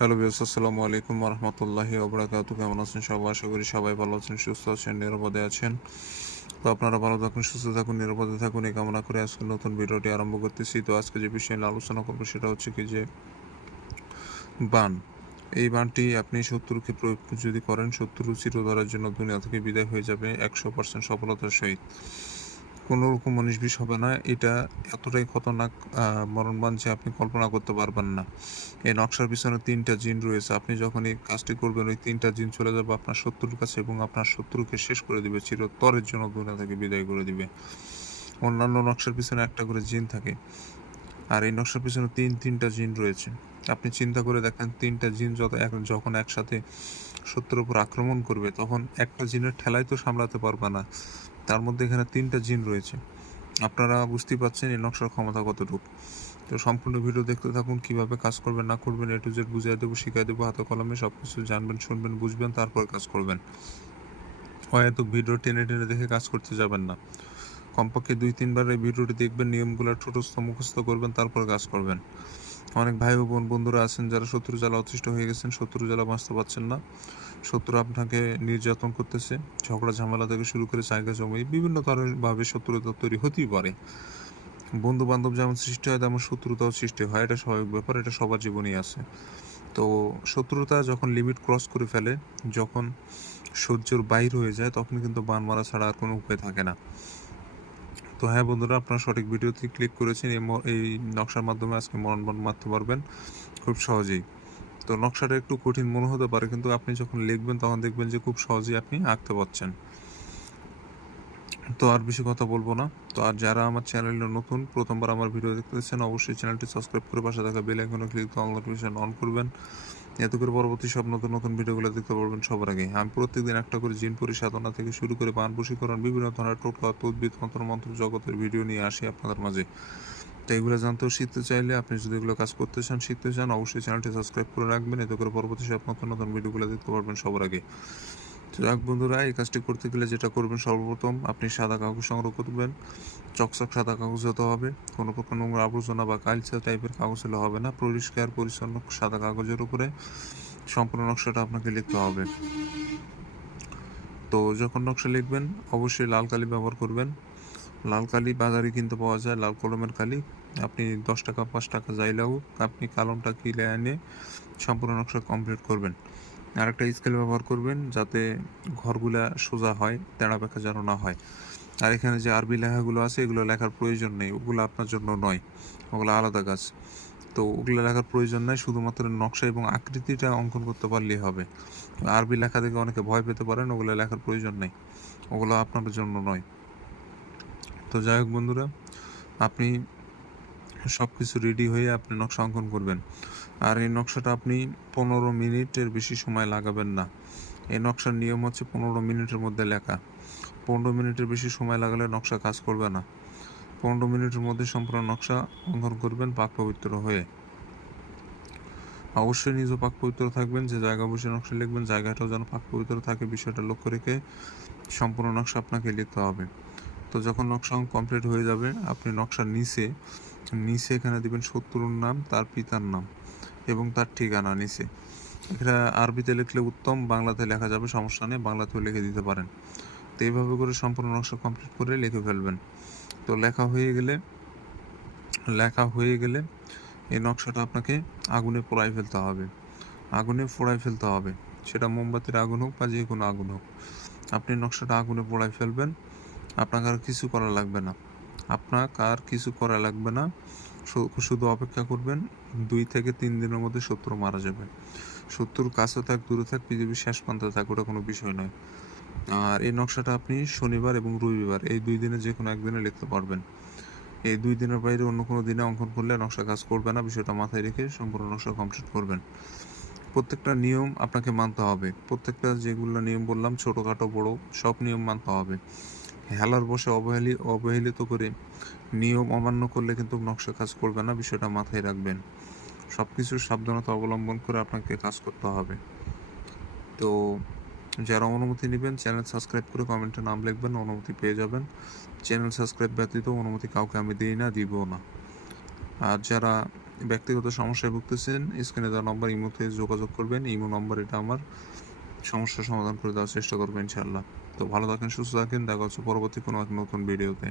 Hello viewers, আসসালামু আলাইকুম ওয়া রাহমাতুল্লাহি ওয়া বারাকাতুহু। কেমন আছেন সবাই? আশা করি সবাই ভালো আছেন, সুস্থ আছেন, নিরাপদে আছেন। তো আপনারা ভালো থাকুন, সুস্থ থাকুন, নিরাপদে থাকুন এই কামনা করে আজকে নতুন ভিডিওটি আরম্ভ করতেছি। তো আজকে যে বিষয় নিয়ে আলোচনা করব সেটা হচ্ছে কি যে বান। এই বানটি আপনি শত্রুকে প্রয়োগ যদি করেন, শত্রু চিরতরের জন্য দুনিয়া থেকে বিদায় হয়ে যাবে 100% সফলতার সহিত। কোনো রকম 19-20 হবে না। এটা এতটাই খতরনাক মরণবান যে আপনি কল্পনা করতে পারবেন না। এই নকশার পিছনে ৩টা জিন রয়েছে। আপনি যখন এই কাজটি করবেন ওই ৩টা জিন চলে যাবে আপনার শত্রুর কাছে এবং আপনার শত্রুকে শেষ করে দিবে। চিরতরের জন্য দুনিয়া থেকে বিদায় করে দিবে। অন্যান্য নকশার পিছনে একটা করে জিন থাকে। আর এই নকশার পিছনে ৩টা জিন রয়েছে। আপনি চিন্তা করে দেখেন ৩টা জিন যখন একসাথে শত্রুর উপর আক্রমণ করবে তখন একটা জিনের ঠেলাই তো সামলাতে পারবে না। তার মধ্যে এখানে ৩টা জিন রয়েছে। আপনারা বুঝতেই পারছেন এই নকশার ক্ষমতা কতটুকু। তো সম্পূর্ণ ভিডিও দেখতে থাকুন, কিভাবে কাজ করবেন না করবেন A to Z বুঝিয়ে দেবো, শিখিয়ে দেবো, হাতে কলমে সবকিছু জানবেন, শুনবেন, বুঝবেন, তারপর কাজ করবেন। হয়তো ভিডিও টেনে টেনে দেখে কাজ করতে যাবেন না। কমপক্ষে ২-৩ বার এই ভিডিওটি দেখবেন, নিয়মগুলো ঠোঁটস্থ মুখস্থ করবেন, তারপর কাজ করবেন। অনেক ভাই ও বন্ধুরা আছেন যারা শত্রু জ্বালা অতিষ্ঠ হয়ে গেছেন, শত্রু জ্বালা বাঁচতে পারছেন না। শত্রু আপনাকে নির্যাতন করতেছে, ঝগড়া ঝামেলা থেকে শুরু করে জায়গা জমি বিভিন্ন ধরনেরভাবে শত্রুতা তৈরি হতেই পারে। বন্ধু বান্ধব যেমন সৃষ্টি হয় তেমন শত্রুতাও সৃষ্টি হয়, এটা স্বাভাবিক ব্যাপার, এটা সবার জীবনেই আছে। তো শত্রুতা যখন লিমিট ক্রস করে ফেলে, যখন সহ্যের বাইর হয়ে যায় তখন কিন্তু বান মারা ছাড়া আর কোনো উপায় থাকে না। তো হ্যাঁ বন্ধুরা, আপনারা সঠিক ভিডিওতে ক্লিক করেছেন। এই নকশার মাধ্যমে আজকে মরণবান মারতে পারবেন খুব সহজেই। তো নকশাটা একটু কঠিন মনে হতে পারে, কিন্তু আপনি যখন লিখবেন তখন দেখবেন যে খুব সহজেই আপনি আঁকতে পারছেন। তো আর বেশি কথা বলবো না। তো আর যারা আমার চ্যানেলে নতুন, প্রথমবার আমার ভিডিও দেখতেছেন, অবশ্যই চ্যানেলটি সাবস্ক্রাইব করে পাশে থাকা বেল আইকনে ক্লিক করে অল নোটিফিকেশন অন করবেন। এতে করে পরবর্তী সব নতুন নতুন ভিডিওগুলো দেখতে পারবেন সবার আগে। আমি প্রত্যেকদিন একটা করে জিন পরিসাধনা থেকে শুরু করে বান বশীকরণ, বিভিন্ন ধরনের টোটকা, তদ্বির, তন্ত্র জগতের ভিডিও নিয়ে আসি আপনাদের মাঝে। তো এগুলো জানতেও শিখতে চাইলে, আপনি যদি এগুলো কাজ করতে চান, শিখতে চান, অবশ্যই চ্যানেলটি সাবস্ক্রাইব করে রাখবেন। এতে করে পরবর্তী সব নতুন নতুন ভিডিওগুলো দেখতে পারবেন সবার আগে। তো যাক বন্ধুরা, এই কাজটি করতে গেলে যেটা করবেন, সর্বপ্রথম আপনি সাদা কাগজ সংগ্রহ করবেন। চকচক সাদা কাগজ হতে হবে। কোনো প্রকার নোংরা আবর্জনা বা কালচা টাইপের কাগজ হলে হবে না। পরিষ্কার পরিচ্ছন্ন সাদা কাগজের উপরে সম্পূর্ণ নকশাটা আপনাকে লিখতে হবে। তো যখন নকশা লিখবেন অবশ্যই লাল কালি ব্যবহার করবেন। লাল কালি বাজারে কিনতে পাওয়া যায়, লাল কলমের কালি। আপনি 10 টাকা 5 টাকা যাই লাগুক, আপনি কালামটা কিনে এনে সম্পূর্ণ নকশা কমপ্লিট করবেন। আরেকটা স্কেল ব্যবহার করবেন যাতে ঘরগুলা সোজা হয়, তেড়া বেঁকা যেন না হয়। আর এখানে যে আরবি লেখাগুলো আছে এগুলো লেখার প্রয়োজন নেই, ওগুলো আপনার জন্য নয়, ওগুলো আলাদা কাজ। তো ওগুলো লেখার প্রয়োজন নাই, শুধুমাত্র নকশা এবং আকৃতিটা অঙ্কন করতে পারলেই হবে। আরবি লেখা দেখে অনেকে ভয় পেতে পারেন, ওগুলো লেখার প্রয়োজন নেই, ওগুলো আপনার জন্য নয়। তো যাই হোক বন্ধুরা, আপনি সব কিছু রেডি হয়ে আপনি নকশা অঙ্কন করবেন। আর এই নকশাটা আপনি 15 মিনিটের বেশি সময় লাগাবেন না। এই নকশার নিয়ম হচ্ছে 15 মিনিটের মধ্যে লেখা। 15 মিনিটের বেশি সময় লাগালে নকশা কাজ করবে না। 15 মিনিটের মধ্যে সম্পূর্ণ নকশা অঙ্কন করবেন পাক পবিত্র হয়ে। অবশ্যই নিজে পাক পবিত্র থাকবেন, যে জায়গা বসে নকশা লিখবেন জায়গাটাও যেন পাক পবিত্র থাকে, বিষয়টা লক্ষ্য রেখে সম্পূর্ণ নকশা আপনাকে লিখতে হবে। তো যখন নকশা কমপ্লিট হয়ে যাবে, আপনি নকশার নিচে নিচে এখানে দিবেন শত্রুর নাম, তার পিতার নাম এবং তার ঠিকানা নিচে। এটা আরবিতে লিখলে উত্তম, বাংলাতে লেখা যাবে, সমস্যা নেই, বাংলাতেও লিখে দিতে পারেন। তো এইভাবে করে সম্পূর্ণ নকশা কমপ্লিট করে লিখে ফেলবেন। তো লেখা হয়ে গেলে এই নকশাটা আপনাকে আগুনে পোড়ায় ফেলতে হবে। আগুনে পোড়ায় ফেলতে হবে, সেটা মোমবাতির আগুন হোক বা যে কোনো আগুন হোক। আপনি নকশাটা আগুনে পোড়ায় ফেলবেন। আপনাকে আর কিছু করা লাগবে না। শুধু অপেক্ষা করবেন। 2 থেকে 3 দিনের মধ্যে শত্রু মারা যাবে। শত্রুর কাছে থাক দূরে থাক, পৃথিবীর শেষ প্রান্তে থাক, ওটা কোনো বিষয় নয়। আর এই নকশাটা আপনি শনিবার এবং রবিবার এই 2 দিনে যে কোনো একদিনে লিখতে পারবেন। এই 2 দিনের বাইরে অন্য কোনো দিনে অঙ্কন করলে নকশা কাজ করবে না, বিষয়টা মাথায় রেখে সম্পূর্ণ নকশা কমপ্লিট করবেন। প্রত্যেকটা নিয়ম আপনাকে মানতে হবে। প্রত্যেকটা যেগুলো নিয়ম বললাম, ছোটোখাটো বড়, সব নিয়ম মানতে হবে। হেলার বশে অবহেলিত করে নিয়ম অমান্য করলে কিন্তু নকশা কাজ করবে না, বিষয়টা মাথায় রাখবেন। সব কিছুর সাবধানতা অবলম্বন করে আপনাকে কাজ করতে হবে। তো যারা অনুমতি নেবেন চ্যানেল সাবস্ক্রাইব করে কমেন্টে নাম লিখবেন, অনুমতি পেয়ে যাবেন। চ্যানেল সাবস্ক্রাইব ব্যতীত অনুমতি কাউকে আমি দিই না, দিবও না। আর যারা ব্যক্তিগত সমস্যায় ভুগতেছেন, স্ক্রিনে দেওয়া নম্বর ইমোতে যোগাযোগ করবেন। ইমো নম্বর এটা আমার, সমস্যার সমাধান করে দেওয়ার চেষ্টা করবো ইনশাআল্লাহ। তো ভালো থাকেন, সুস্থ থাকেন, দেখা হচ্ছে পরবর্তী কোনো এক নতুন ভিডিওতে।